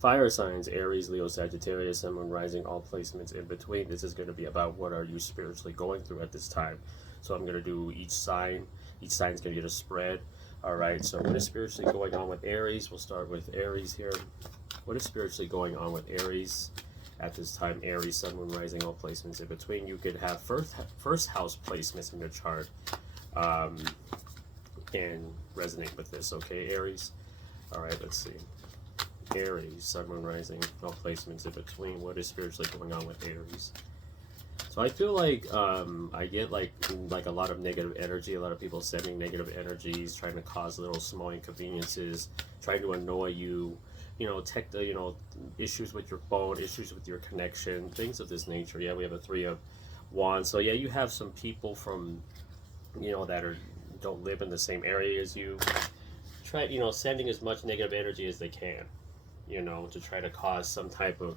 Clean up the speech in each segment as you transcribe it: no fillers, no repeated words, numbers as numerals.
Fire signs, Aries, Leo, Sagittarius, Sun, Moon, Rising, all placements in between. This is going to be about what are you spiritually going through at this time. So I'm going to do each sign. Each sign is going to get a spread. All right, so what is spiritually going on with Aries? We'll start with Aries here. What is spiritually going on with Aries at this time? Aries, Sun, Moon, Rising, all placements in between. You could have first house placements in your chart and resonate with this, okay, Aries? All right, let's see. Aries, Sun, Moon, Rising, all placements in between. What is spiritually going on with Aries? So I feel like I get like a lot of negative energy. A lot of people sending negative energies, trying to cause little small inconveniences, trying to annoy you. You know, issues with your phone, issues with your connection, things of this nature. Yeah, we have a Three of Wands. So yeah, you have some people from, that don't live in the same area as you. Try, sending as much negative energy as they can. To try to cause some type of,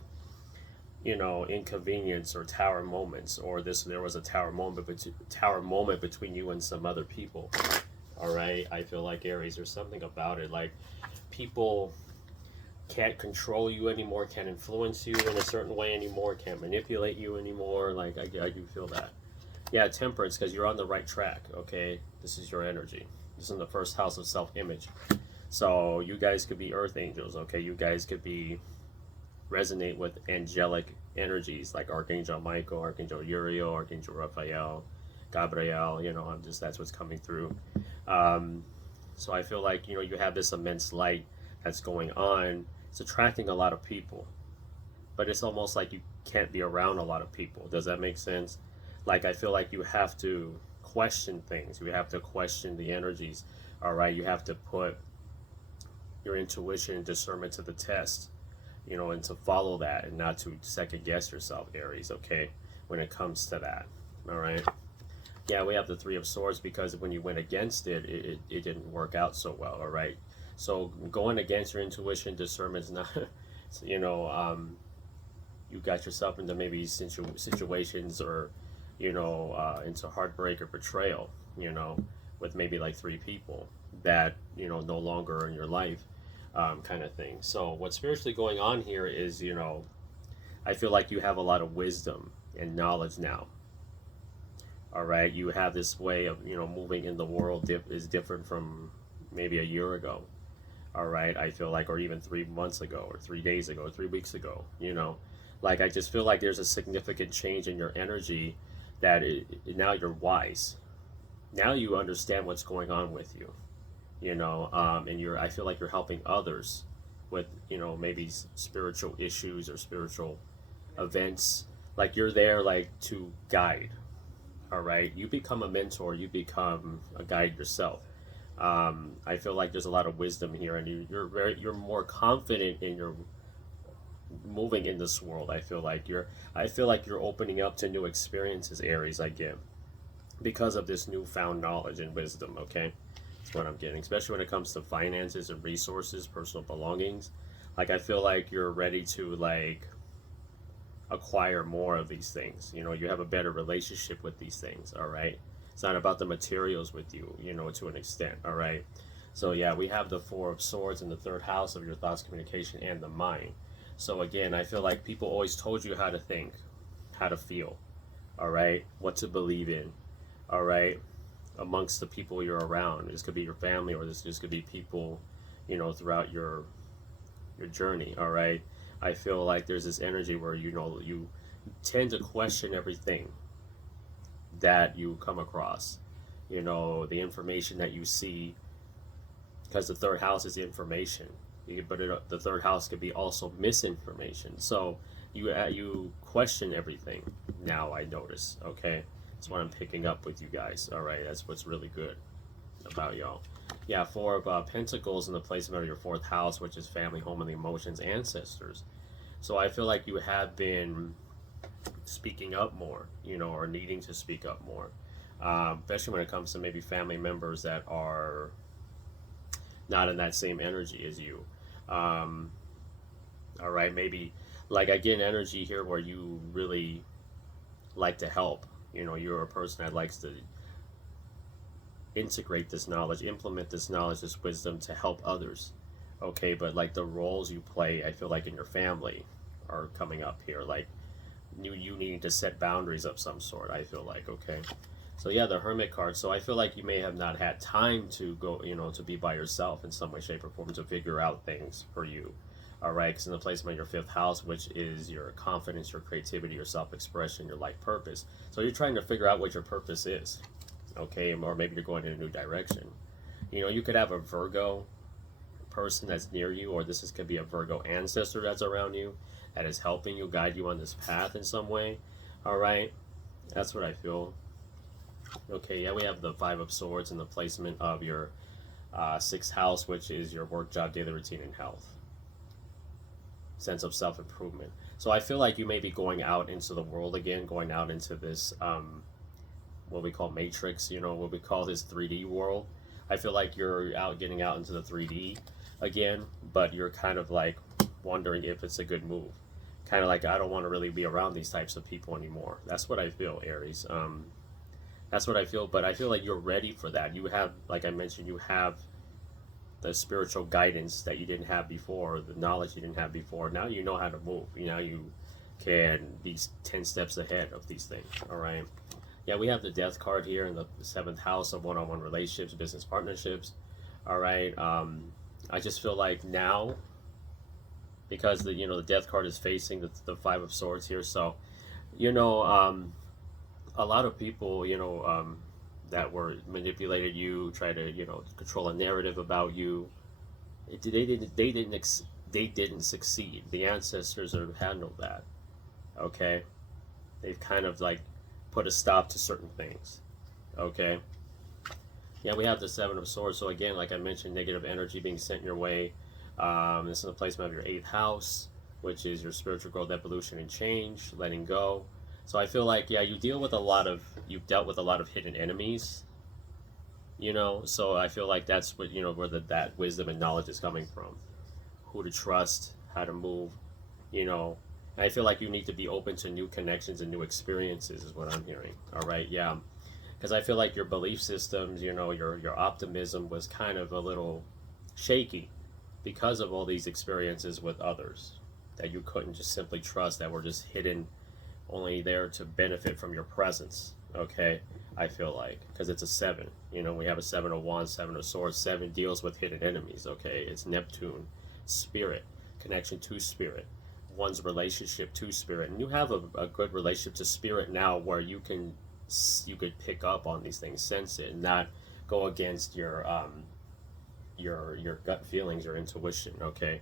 inconvenience or tower moments, or there was a tower moment between you and some other people. All right, I feel like Aries, there's something about it, like people can't control you anymore, can't influence you in a certain way anymore, can't manipulate you anymore. Like I do feel that. Yeah, Temperance, because you're on the right track. Okay, this is your energy. This is in the first house of self-image. So you guys could be earth angels, okay? You guys could resonate with angelic energies like Archangel Michael, Archangel Uriel, Archangel Raphael, Gabriel, that's what's coming through. So I feel like, you have this immense light that's going on. It's attracting a lot of people, but it's almost like you can't be around a lot of people. Does that make sense? Like, I feel like you have to question things. You have to question the energies, all right? You have to put your intuition and discernment to the test, and to follow that and not to second guess yourself, Aries, okay, when it comes to that, all right? Yeah, we have the Three of Swords because when you went against it, it didn't work out so well, all right? So going against your intuition, discernment is not, you got yourself into maybe situations or, into heartbreak or betrayal, with maybe like three people that, no longer are in your life. Kind of thing. So what's spiritually going on here is, I feel like you have a lot of wisdom and knowledge now. All right, you have this way of, moving in the world is different from maybe a year ago. All right, I feel like, or even 3 months ago, or 3 days ago, or 3 weeks ago. Like I just feel like there's a significant change in your energy that now you're wise. Now you understand what's going on with you. And I feel like you're helping others with, maybe spiritual issues or spiritual events. Like you're there, like, to guide. All right, you become a mentor, you become a guide yourself. I feel like there's a lot of wisdom here, and you're more confident in your moving in this world. I feel like you're opening up to new experiences, Aries. I get, because of this newfound knowledge and wisdom. Okay, that's what I'm getting, especially when it comes to finances and resources, personal belongings. Like I feel like you're ready to like acquire more of these things. You have a better relationship with these things. All right, it's not about the materials with you, to an extent. All right, so yeah, we have the Four of Swords in the third house of your thoughts, communication, and the mind. So again, I feel like people always told you how to think, how to feel, all right, what to believe in, all right, amongst the people you're around. This could be your family, or this could be people, throughout your journey. All right, I feel like there's this energy where you tend to question everything that you come across, the information that you see, because the third house is information. But the third house could be also misinformation. So you question everything now, I notice. Okay, that's what I'm picking up with you guys. All right, that's what's really good about y'all. Yeah, Four of Pentacles in the placement of your fourth house, which is family, home, and the emotions, ancestors. So I feel like you have been speaking up more, or needing to speak up more, especially when it comes to maybe family members that are not in that same energy as you. All right, maybe, like, I get an energy here where you really like to help. You're a person that likes to integrate this knowledge, implement this knowledge, this wisdom to help others. okay, but like the roles you play, I feel like in your family are coming up here, like you needing to set boundaries of some sort, I feel like, okay. So yeah, the Hermit card. So I feel like you may have not had time to go, to be by yourself in some way, shape, or form to figure out things for you. All right, because in the placement of your fifth house, which is your confidence, your creativity, your self-expression, your life purpose. So you're trying to figure out what your purpose is, okay, or maybe you're going in a new direction. You could have a Virgo person that's near you, or could be a Virgo ancestor that's around you that is helping you, guide you on this path in some way. All right, that's what I feel. Okay, yeah, we have the Five of Swords in the placement of your sixth house, which is your work, job, daily routine, and health. Sense of self-improvement. So I feel like you may be going out into the world again, going out into this, what we call matrix, what we call this 3D world. I feel like you're getting out into the 3D again, but you're kind of like wondering if it's a good move. Kind of like, I don't want to really be around these types of people anymore. That's what I feel, Aries. That's what I feel, but I feel like you're ready for that. You have, like I mentioned, you have the spiritual guidance that you didn't have before, the knowledge you didn't have before. Now you know how to move. You can be 10 steps ahead of these things, all right? Yeah, we have the Death card here in the seventh house of one-on-one relationships, business partnerships, all right? I just feel like now, because the Death card is facing the Five of Swords here, so, a lot of people, that were manipulated you, try to control a narrative about you. They didn't succeed. The ancestors have handled that. Okay, they've kind of like put a stop to certain things. Okay. Yeah, we have the Seven of Swords. So again, like I mentioned, negative energy being sent your way. This is the placement of your eighth house, which is your spiritual growth, evolution, and change, letting go. So I feel like, yeah, you've dealt with a lot of hidden enemies, so I feel like that's what, where that wisdom and knowledge is coming from. Who to trust, how to move, and I feel like you need to be open to new connections and new experiences is what I'm hearing. All right, yeah. Because I feel like your belief systems, your optimism was kind of a little shaky because of all these experiences with others that you couldn't just simply trust, that were just hidden, only there to benefit from your presence, okay? I feel like, because it's a 7, we have a 7 of Wands, 7 of Swords. 7 deals with hidden enemies, okay? It's Neptune, spirit, connection to spirit, one's relationship to spirit, and you have a good relationship to spirit now, where you could pick up on these things, sense it, and not go against your gut feelings, your intuition, okay?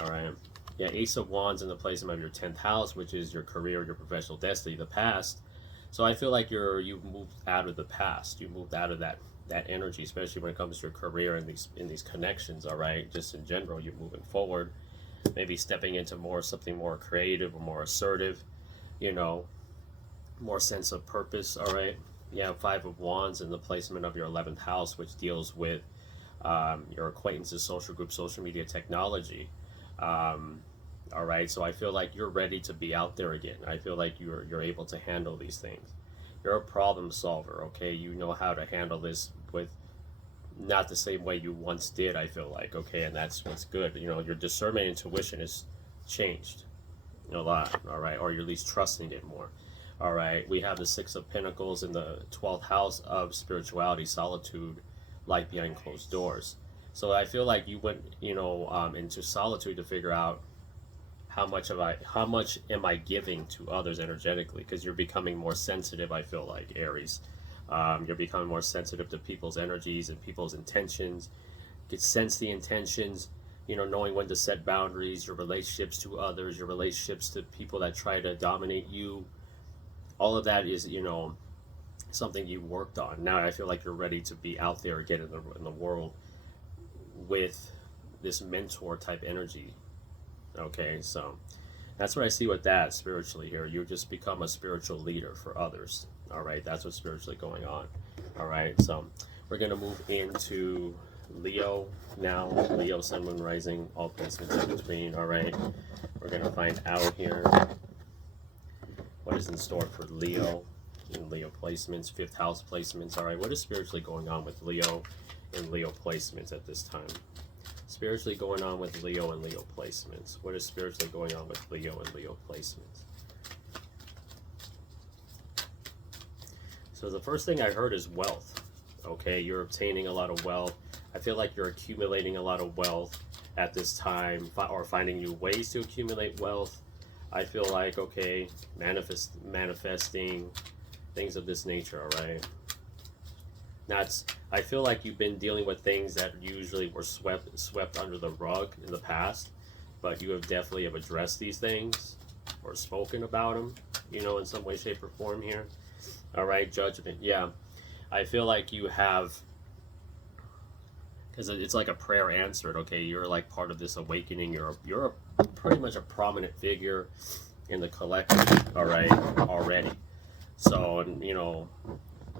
All right. Yeah, Ace of Wands in the placement of your 10th house, which is your career, your professional destiny, the past. So I feel like you've moved out of the past. You moved out of that energy, especially when it comes to your career and these connections, all right? Just in general, you're moving forward, maybe stepping into something more creative or more assertive, more sense of purpose, all right? Yeah, 5 of Wands in the placement of your 11th house, which deals with your acquaintances, social group, social media, technology. All right, so I feel like you're ready to be out there again. I feel like you're able to handle these things. You're a problem solver, okay? You know how to handle this with not the same way you once did, I feel like, okay? And that's what's good. Your discernment, intuition has changed a lot, all right? Or you're at least trusting it more. All right, we have the 6 of Pentacles in the 12th house of spirituality, solitude, light behind closed doors. So I feel like you went, into solitude to figure out how much am I giving to others energetically, because you're becoming more sensitive, I feel like, Aries. You're becoming more sensitive to people's energies and people's intentions. You can sense the intentions, knowing when to set boundaries, your relationships to others, your relationships to people that try to dominate you. All of that is, something you worked on. Now I feel like you're ready to be out there again in the world with this mentor type energy. Okay, so that's what I see with that spiritually here. You just become a spiritual leader for others. All right, that's what's spiritually going on. All right, so we're going to move into Leo now. Leo, Sun, Moon, Rising, all placements in between. All right, we're going to find out here what is in store for Leo in Leo placements, 5th house placements. All right, what is spiritually going on with Leo and Leo placements at this time? spiritually going on with Leo and Leo placements? What is spiritually going on with Leo and Leo placements? So the first thing I heard is wealth. Okay, you're obtaining a lot of wealth. I feel like you're accumulating a lot of wealth at this time, or finding new ways to accumulate wealth. I feel like, okay, manifesting things of this nature, all right? I feel like you've been dealing with things that usually were swept under the rug in the past, but you have definitely addressed these things or spoken about them, you know, in some way, shape, or form here. All right, judgment. Yeah, I feel like you have, because it's like a prayer answered. Okay, you're like part of this awakening. You're pretty much a prominent figure in the collective. All right, already. So, you know,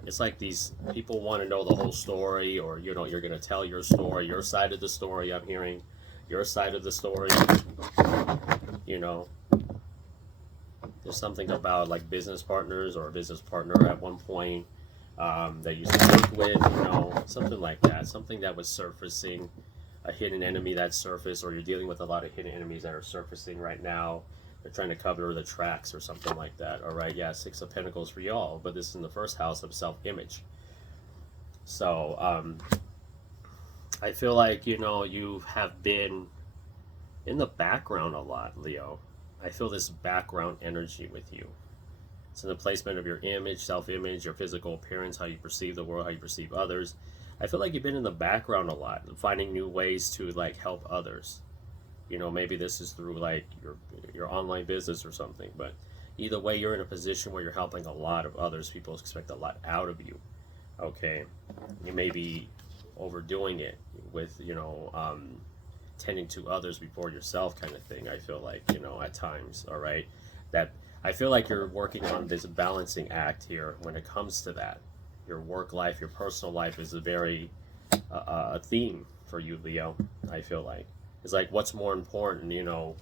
it's like these people want to know the whole story, or, you know, you're going to tell your story, your side of the story. I'm hearing your side of the story. You know, there's something about like business partners or a business partner at one point that you used to work with, you know, something like that. Something that was surfacing, a hidden enemy that surfaced, or you're dealing with a lot of hidden enemies that are surfacing right now. They're trying to cover the tracks or something like that. All right, yeah, Six of Pentacles for y'all, but this is in the first house of self-image. So I feel like, you know, you have been in the background a lot, Leo. I feel this background energy with you. It's in the placement of your image, self-image, your physical appearance, how you perceive the world, how you perceive others. I feel like you've been in the background a lot, finding new ways to like help others. You know, maybe this is through like your online business or something, but either way, you're in a position where you're helping a lot of others. People expect a lot out of you. Okay, you may be overdoing it with, you know, tending to others before yourself, kind of thing. I feel like, you know, at times. All right, that I feel like you're working on this balancing act here when it comes to that. Your work life, your personal life is a very a theme for you, Leo. I feel like. It's like, what's more important, you know,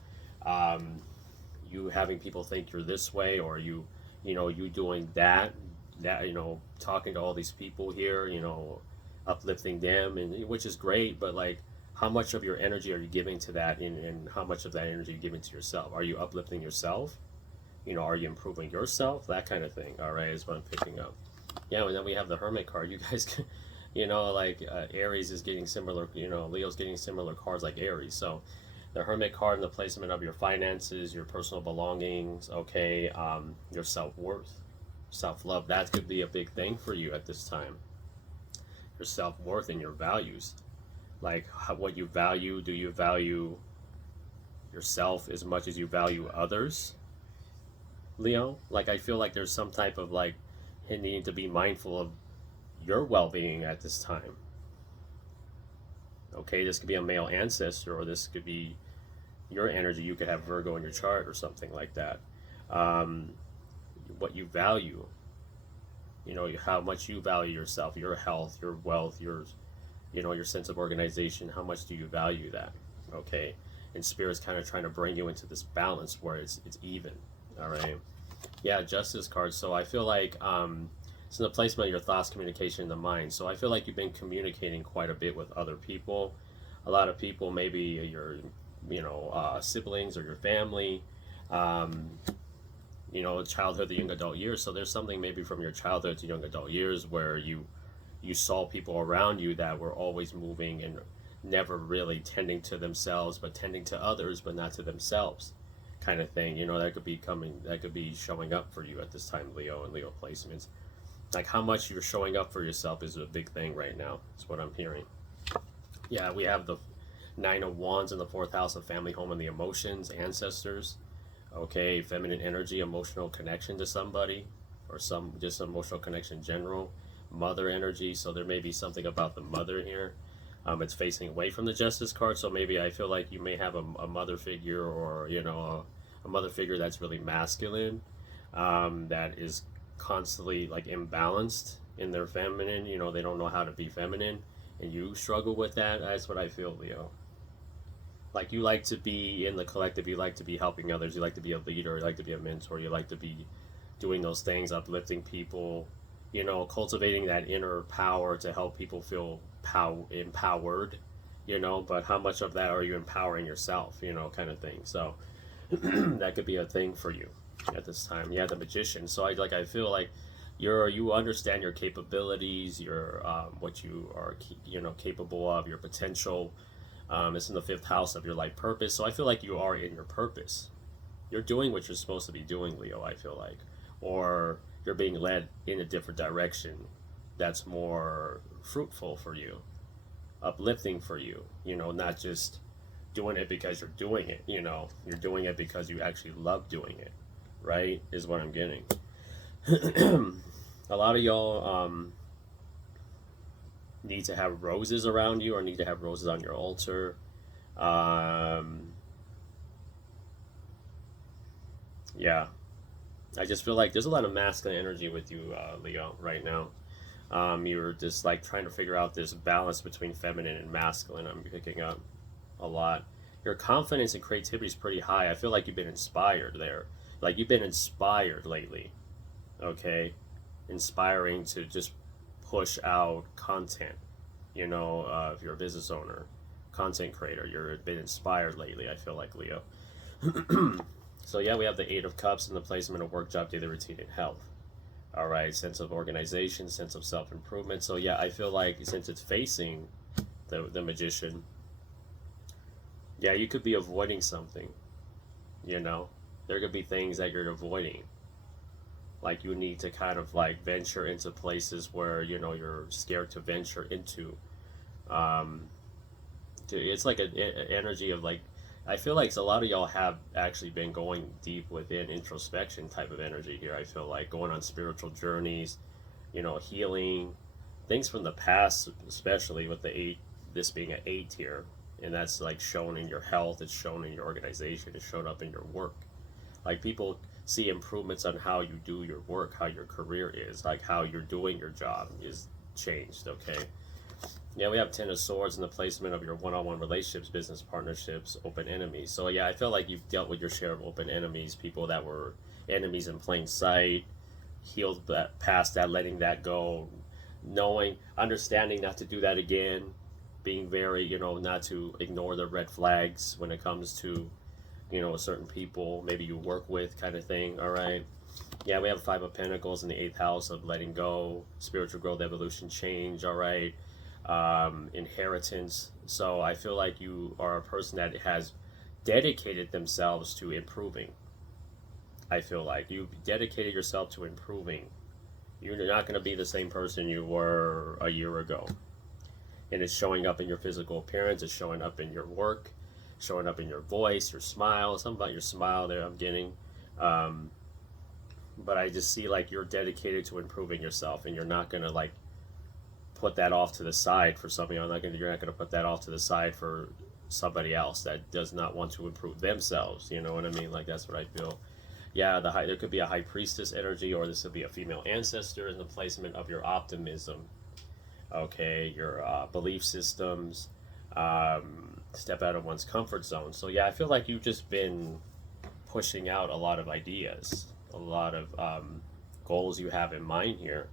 you having people think you're this way, or you know, you doing that, you know, talking to all these people here, you know, uplifting them, and which is great, but like, how much of your energy are you giving to that, and how much of that energy are you giving to yourself? Are you uplifting yourself? You know, are you improving yourself? That kind of thing, all right, is what I'm picking up. Yeah, and then we have the Hermit card. You guys can, you know, like Aries is getting similar, you know, Leo's getting similar cards like Aries. So the Hermit card in the placement of your finances, your personal belongings, okay, your self-worth, self-love, that could be a big thing for you at this time. Your self-worth and your values, like what you value. Do you value yourself as much as you value others, Leo? Like, I feel like there's some type of like needing to be mindful of your well-being at this time. Okay, this could be a male ancestor, or this could be your energy. You could have Virgo in your chart or something like that. What you value, you know, how much you value yourself, your health, your wealth, your, you know, your sense of organization. How much do you value that? Okay, and Spirit's kind of trying to bring you into this balance where it's even. All right, yeah, Justice card. So I feel like it's in the placement of your thoughts, communication, and the mind. So I feel like you've been communicating quite a bit with other people. A lot of people, maybe your, you know, siblings or your family, you know, childhood to young adult years. So there's something maybe from your childhood to young adult years where you saw people around you that were always moving and never really tending to themselves, but tending to others, but not to themselves, kind of thing. You know, that could be showing up for you at this time, Leo and Leo placements. Like, how much you're showing up for yourself is a big thing right now. That's what I'm hearing. Yeah, we have the Nine of Wands in the fourth house of family, home, and the emotions, ancestors. Okay, feminine energy, emotional connection to somebody, or some just emotional connection in general. Mother energy, so there may be something about the mother here. It's facing away from the Justice card, so maybe I feel like you may have a mother figure, or, you know, a mother figure that's really masculine, that is constantly like imbalanced in their feminine. You know, they don't know how to be feminine, and you struggle with that. That's what I feel, Leo. Like, you like to be in the collective, you like to be helping others, you like to be a leader, you like to be a mentor, you like to be doing those things, uplifting people, you know, cultivating that inner power to help people feel empowered, you know, but how much of that are you empowering yourself, you know, kind of thing. So that could be a thing for you at this time. Yeah, the Magician. So I feel like you understand your capabilities, your what you are, you know, capable of, your potential. It's in the fifth house of your life purpose. So I feel like you are in your purpose. You're doing what you're supposed to be doing, Leo, I feel like. Or you're being led in a different direction that's more fruitful for you, uplifting for you, you know, not just doing it because you're doing it, you know, you're doing it because you actually love doing it, right? Is what I'm getting. A lot of y'all need to have roses around you or need to have roses on your altar. Yeah, I just feel like there's a lot of masculine energy with you, Leo, right now. You're just like trying to figure out this balance between feminine and masculine. I'm picking up a lot. Your confidence and creativity is pretty high. I feel like you've been inspired there. Like you've been inspired lately, okay? Inspiring to just push out content. You know, if you're a business owner, content creator, you've been inspired lately, I feel like, Leo. So yeah, we have the Eight of Cups in the placement of work, job, daily routine, and health. All right, sense of organization, sense of self-improvement. So yeah, I feel like since it's facing the Magician, yeah, you could be avoiding something, you know? There could be things that you're avoiding. Like you need to kind of like venture into places where, you know, you're scared to venture into. Um, it's like an energy of like, I feel like a lot of y'all have actually been going deep within introspection type of energy here. I feel like going on spiritual journeys, you know, healing, things from the past, especially with the eight, this being an eight here, and that's like shown in your health, it's shown in your organization, it's shown up in your work. Like people see improvements on how you do your work, how your career is, like how you're doing your job is changed, okay? Yeah, we have Ten of Swords in the placement of your one-on-one relationships, business partnerships, open enemies. So yeah, I feel like you've dealt with your share of open enemies, people that were enemies in plain sight, healed that, past that, letting that go, knowing, understanding not to do that again, being very, you know, not to ignore the red flags when it comes to, you know, certain people maybe you work with kind of thing, all right? Yeah, we have Five of Pentacles in the eighth house of letting go, spiritual growth, evolution, change, all right? Inheritance. So I feel like you are a person that has dedicated themselves to improving. I feel like you've dedicated yourself to improving. You're not going to be the same person you were a year ago. And it's showing up in your physical appearance, it's showing up in your work, showing up in your voice, your smile. Something about your smile there I'm getting. But I just see like you're dedicated to improving yourself, and you're not going to like put that off to the side for something. You're not going to put that off to the side for somebody else that does not want to improve themselves. You know what I mean? Like that's what I feel. Yeah, there could be a high priestess energy, or this could be a female ancestor in the placement of your optimism. Okay, your belief systems, step out of one's comfort zone. So yeah, I feel like you've just been pushing out a lot of ideas, a lot of goals you have in mind here.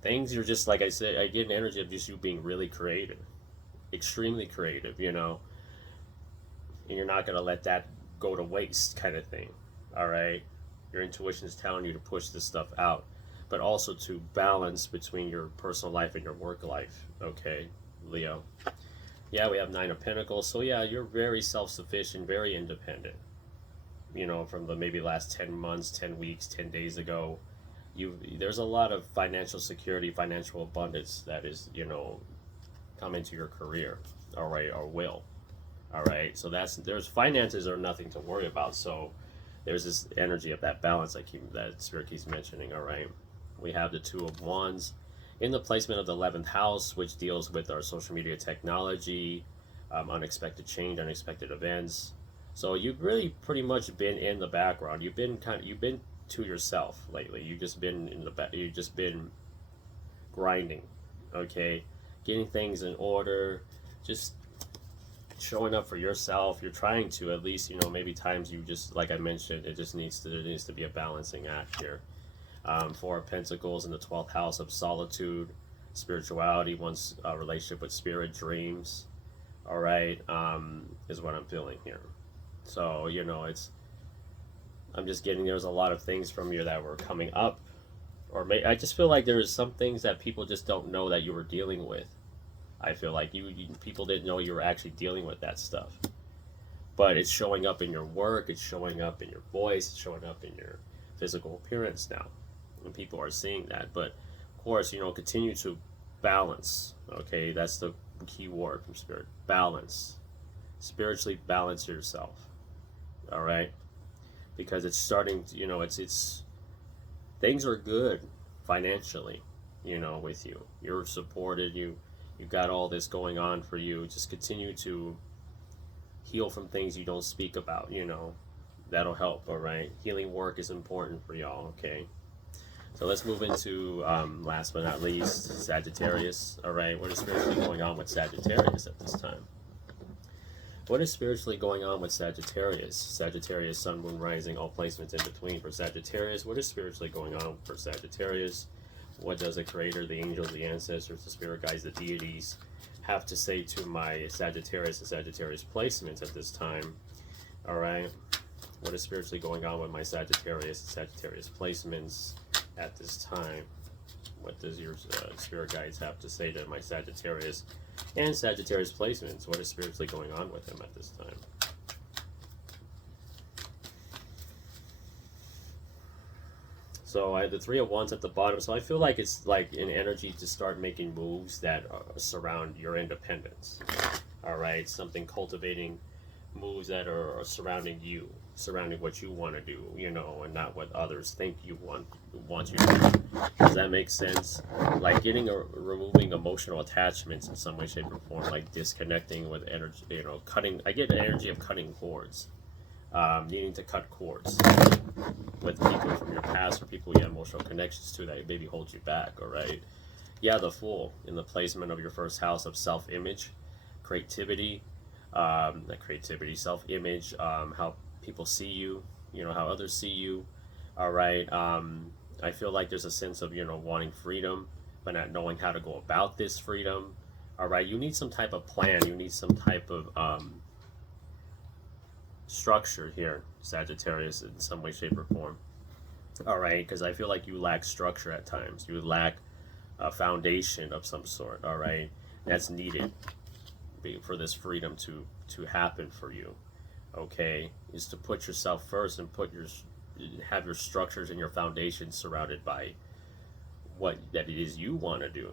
Things you're just, like I said, I get an energy of just you being really creative, extremely creative, you know, and you're not going to let that go to waste kind of thing, all right? Your intuition is telling you to push this stuff out, but also to balance between your personal life and your work life, okay, Leo? Yeah, we have Nine of Pentacles, so yeah, you're very self-sufficient, very independent, you know, from the maybe last 10 months, 10 weeks, 10 days ago. There's a lot of financial security, financial abundance that is, you know, come into your career, all right, or will, all right? So there's finances are nothing to worry about. So there's this energy of that balance that Spirit keeps mentioning, all right? We have the Two of Wands in the placement of the 11th house, which deals with our social media technology, unexpected change, unexpected events. So you've really pretty much been in the background. You've been to yourself lately. You've just been you've just been grinding, okay, getting things in order, just showing up for yourself. You're trying to, at least, you know, maybe times you just, like I mentioned, there needs to be a balancing act here. Four of Pentacles in the 12th house of solitude, spirituality, one's relationship with spirit, dreams, All right, is what I'm feeling here. So, you know, I'm just getting, there's a lot of things from you that were coming up, or I just feel like there's some things that people just don't know that you were dealing with. I feel like people didn't know you were actually dealing with that stuff, but it's showing up in your work, it's showing up in your voice, it's showing up in your physical appearance now, and people are seeing that. But of course, you know, continue to balance. Okay, that's the key word from Spirit: balance. Spiritually balance yourself. All right, because it's starting to, you know, it's things are good financially, you know, with you. You're supported. You've got all this going on for you. Just continue to heal from things you don't speak about, you know. That'll help. All right, healing work is important for y'all. Okay, so let's move into last but not least, Sagittarius. All right, what is spiritually going on with Sagittarius at this time? What is spiritually going on with Sagittarius? Sagittarius, Sun, Moon, Rising, all placements in between for Sagittarius. What is spiritually going on for Sagittarius? What does the Creator, the angels, the ancestors, the spirit guides, the deities have to say to my Sagittarius and Sagittarius placements at this time? All right. What is spiritually going on with my Sagittarius and Sagittarius placements at this time? What does your spirit guides have to say to my Sagittarius and Sagittarius placements? What is spiritually going on with them at this time? So I have the Three of Wands at the bottom. So I feel like it's like an energy to start making moves that surround your independence. All right, something cultivating moves that are surrounding you, surrounding what you want to do, you know, and not what others think you want you to do. Does that make sense? Like removing emotional attachments in some way, shape, or form, like disconnecting with energy, you know, cutting. I get the energy of cutting cords, needing to cut cords with people from your past or people you have emotional connections to that maybe hold you back. All right, yeah, the Fool in the placement of your first house of self-image, creativity. Self-image, how people see you, you know, how others see you. All right. I feel like there's a sense of, you know, wanting freedom, but not knowing how to go about this freedom. All right. You need some type of plan. You need some type of structure here, Sagittarius, in some way, shape, or form. All right. Because I feel like you lack structure at times. You lack a foundation of some sort. All right. That's needed for this freedom to happen for you, okay, is to put yourself first and have your structures and your foundation surrounded by what that it is you want to do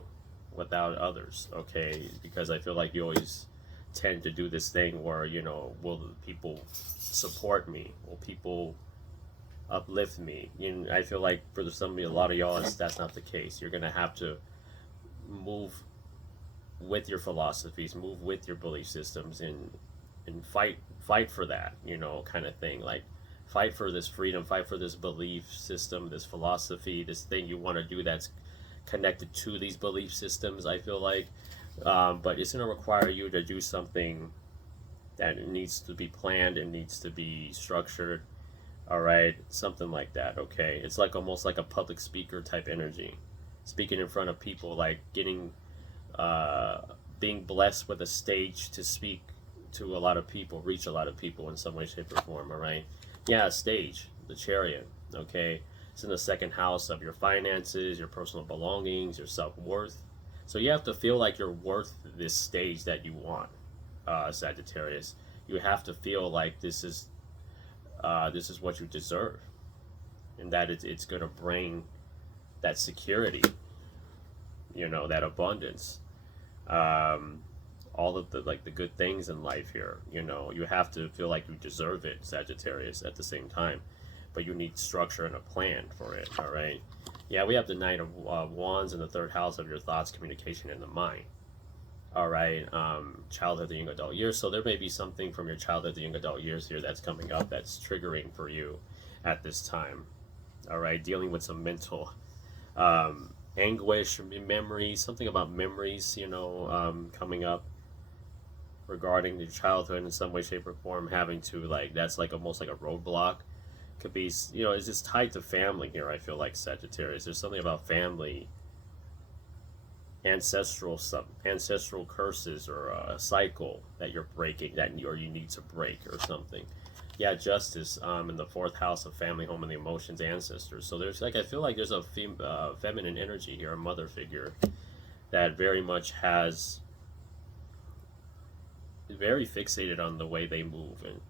without others, okay? Because I feel like you always tend to do this thing where, you know, will people support me? Will people uplift me? You know, I feel like for a lot of y'all, that's not the case. You're gonna have to move with your philosophies, move with your belief systems, and fight for that, you know, kind of thing. Like, fight for this freedom, fight for this belief system, this philosophy, this thing you want to do that's connected to these belief systems, I feel like. But it's going to require you to do something that needs to be planned and needs to be structured. All right, something like that. Okay, it's like almost like a public speaker type energy, speaking in front of people, like being blessed with a stage to speak to a lot of people, reach a lot of people in some way, shape, or form. All right, yeah, stage, the Chariot. Okay, it's in the second house of your finances, your personal belongings, your self-worth. So you have to feel like you're worth this stage that you want, Sagittarius. You have to feel like this is what you deserve, and that it's going to bring that security, you know, that abundance, all of the good things in life here. You know, you have to feel like you deserve it, Sagittarius, at the same time, but you need structure and a plan for it. All right, yeah, we have the Knight of Wands in the third house of your thoughts, communication, and the mind. All right, childhood, the young adult years. So there may be something from your childhood, the young adult years here that's coming up that's triggering for you at this time. All right, dealing with some mental anguish, memories, something about memories, you know, coming up regarding your childhood in some way, shape, or form, having to, like, that's like almost like a roadblock. Could be, you know, it's just tied to family here, I feel like, Sagittarius. There's something about family ancestral curses or a cycle that you're breaking, or you need to break or something. Yeah, justice in the fourth house of family, home, and the emotions, ancestors. So there's like, I feel like there's a feminine energy here, a mother figure that very much has very fixated on the way they move, and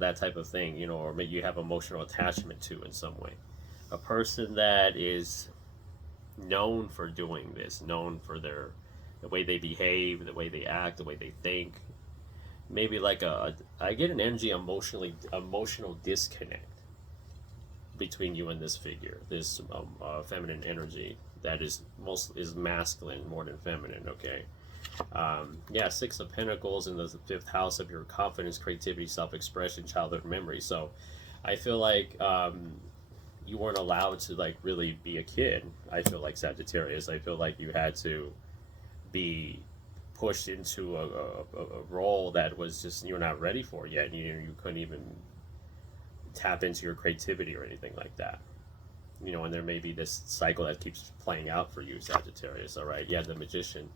that type of thing, or maybe you have emotional attachment to in some way. A person that is known for doing this, known for the way they behave, the way they act, the way they think. Maybe like I get an energy emotional disconnect between you and this figure, this feminine energy that is masculine more than feminine. Okay. Yeah, Six of Pentacles in the fifth house of your confidence, creativity, self-expression, childhood memory. So I feel like you weren't allowed to like really be a kid. I feel like, Sagittarius, I feel like you had to be pushed into a role that was just, you're not ready for yet. You couldn't even tap into your creativity or anything like that. And there may be this cycle that keeps playing out for you, Sagittarius. All right. Yeah, the Magician.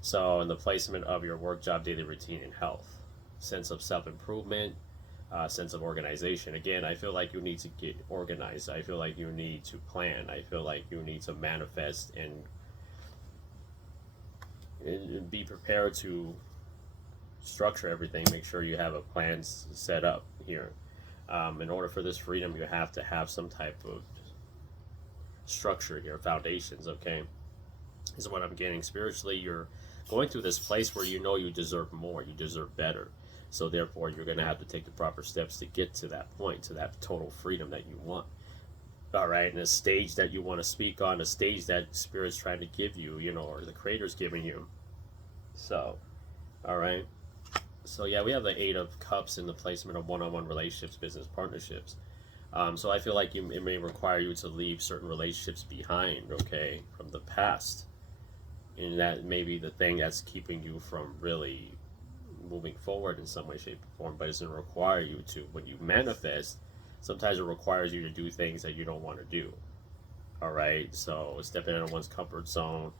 So in the placement of your work, job, daily routine, and health, sense of self-improvement, sense of organization. Again, I feel like you need to get organized. I feel like you need to plan. I feel like you need to manifest and be prepared to structure everything. Make sure you have a plan set up here. In order for this freedom, you have to have some type of structure here, foundations. Okay, this is what I'm getting. Spiritually, you're going through this place where you deserve more, you deserve better. So therefore, you're going to have to take the proper steps to get to that point, to that total freedom that you want. All right, and a stage that you want to speak on, a stage that Spirit's trying to give you, or the Creator's giving you. So, all right. So yeah, we have the Eight of Cups in the placement of one-on-one relationships, business partnerships. So I feel like it may require you to leave certain relationships behind, okay, from the past. And that may be the thing that's keeping you from really moving forward in some way, shape, or form. But it doesn't require you to. When you manifest, sometimes it requires you to do things that you don't want to do. All right, so stepping out of one's comfort zone.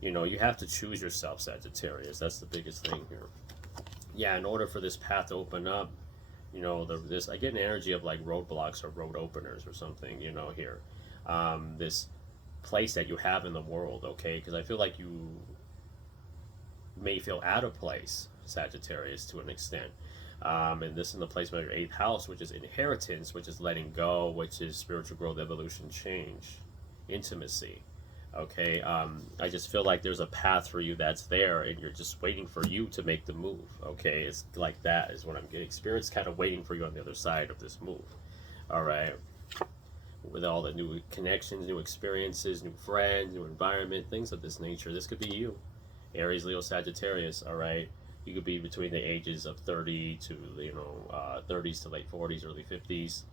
You have to choose yourself, Sagittarius. That's the biggest thing here. Yeah, in order for this path to open up, I get an energy of like roadblocks or road openers or something. Here, this place that you have in the world. Okay, because I feel like you may feel out of place, Sagittarius, to an extent. And this in the placement of your eighth house, which is inheritance, which is letting go, which is spiritual growth, evolution, change, intimacy. Okay, I just feel like there's a path for you that's there, and you're just waiting for you to make the move. Okay, it's like that is what I'm getting. Spirit's kind of waiting for you on the other side of this move. All right, with all the new connections, new experiences, new friends, new environment, things of this nature. This could be you, Aries, Leo, Sagittarius. All right, you could be between the ages of 30 to 30s to late 40s, early 50s.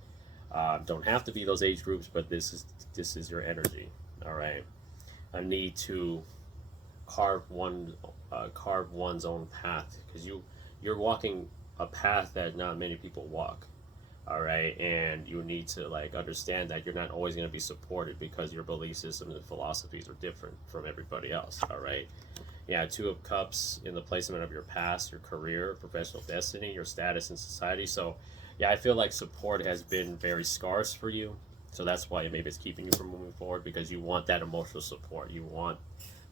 Don't have to be those age groups, but this is your energy. All right, a need to carve one's own path, because you're walking a path that not many people walk. All right, and you need to like understand that you're not always going to be supported because your belief systems and philosophies are different from everybody else. All right, yeah, Two of Cups in the placement of your past, your career, professional destiny, your status in society. So yeah, I feel like support has been very scarce for you. So that's why maybe it's keeping you from moving forward, because you want that emotional support. You want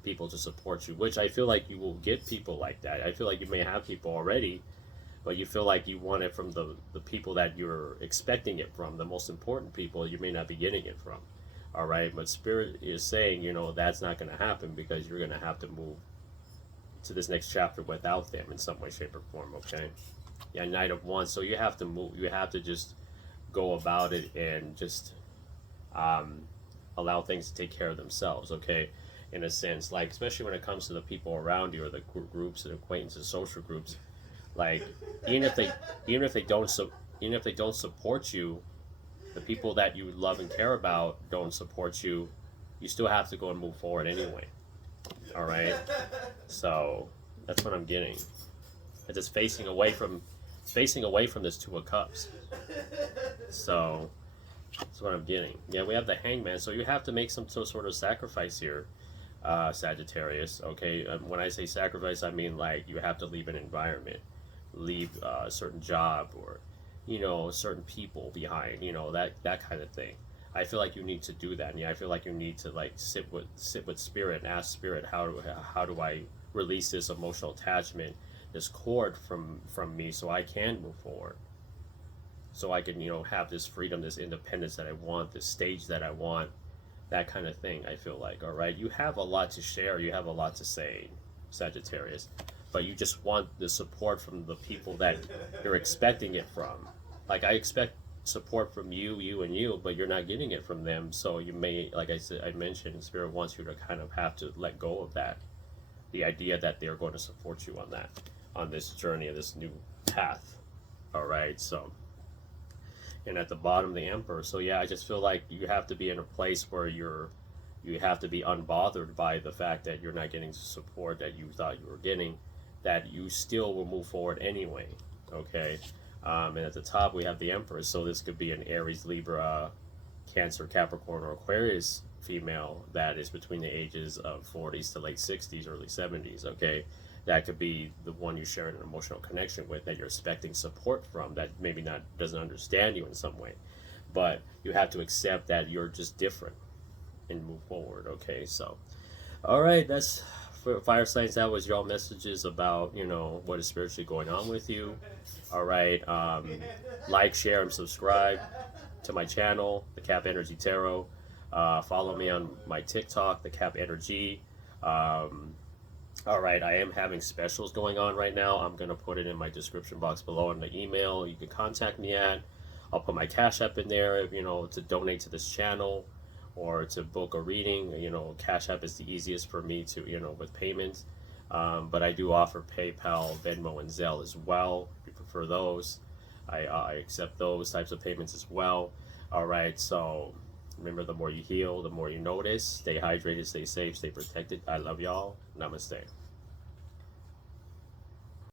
people to support you, which I feel like you will get people like that. I feel like you may have people already, but you feel like you want it from the people that you're expecting it from, the most important people you may not be getting it from. All right, but Spirit is saying, that's not going to happen, because you're going to have to move to this next chapter without them in some way, shape, or form. Okay, yeah, Knight of Wands. So you have to move. You have to just go about it and just allow things to take care of themselves. Okay, in a sense, like especially when it comes to the people around you or the groups and acquaintances, social groups. Like even if they don't support you, the people that you love and care about don't support you, you still have to go and move forward anyway. All right, so that's what I'm getting. I'm just facing away from this Two of Cups. So that's what I'm getting. Yeah, we have the Hangman. So you have to make some sort of sacrifice here. Sagittarius. Okay, when I say sacrifice, I mean like you have to leave an environment, leave a certain job, or certain people behind. That kind of thing. I feel like you need to do that. And yeah, I feel like you need to like sit with spirit and ask spirit, how do I release this emotional attachment, this cord from me, so I can move forward, so I can have this freedom, this independence that I want, this stage that I want, that kind of thing. I feel like, all right, you have a lot to share, you have a lot to say, Sagittarius, but you just want the support from the people that you're expecting it from. Like, I expect support from you and you, but you're not getting it from them. So you may, like I mentioned, spirit wants you to kind of have to let go of that, the idea that they're going to support you on that, on this journey of this new path. All right, so, and at the bottom, the Emperor. So yeah, I just feel like you have to be in a place where you have to be unbothered by the fact that you're not getting the support that you thought you were getting, that you still will move forward anyway. Okay. And at the top we have the Emperor. So this could be an Aries, Libra, Cancer, Capricorn, or Aquarius female that is between the ages of 40s to late 60s, early 70s. Okay, that could be the one you share an emotional connection with, that you're expecting support from, that maybe not doesn't understand you in some way, but you have to accept that you're just different and move forward. Okay, so all right, that's for fire signs. That was your all messages about what is spiritually going on with you. All right, like, share, and subscribe to my channel, the Cap Energy Tarot. Follow me on my TikTok, the Cap Energy. All right, I am having specials going on right now. I'm going to put it in my description box below in the email you can contact me at. I'll put my Cash App in there, to donate to this channel or to book a reading. Cash App is the easiest for me to, with payments. But I do offer PayPal, Venmo, and Zelle as well. If you prefer those, I accept those types of payments as well. All right, so remember, the more you heal, the more you notice. Stay hydrated, stay safe, stay protected. I love y'all. Namaste.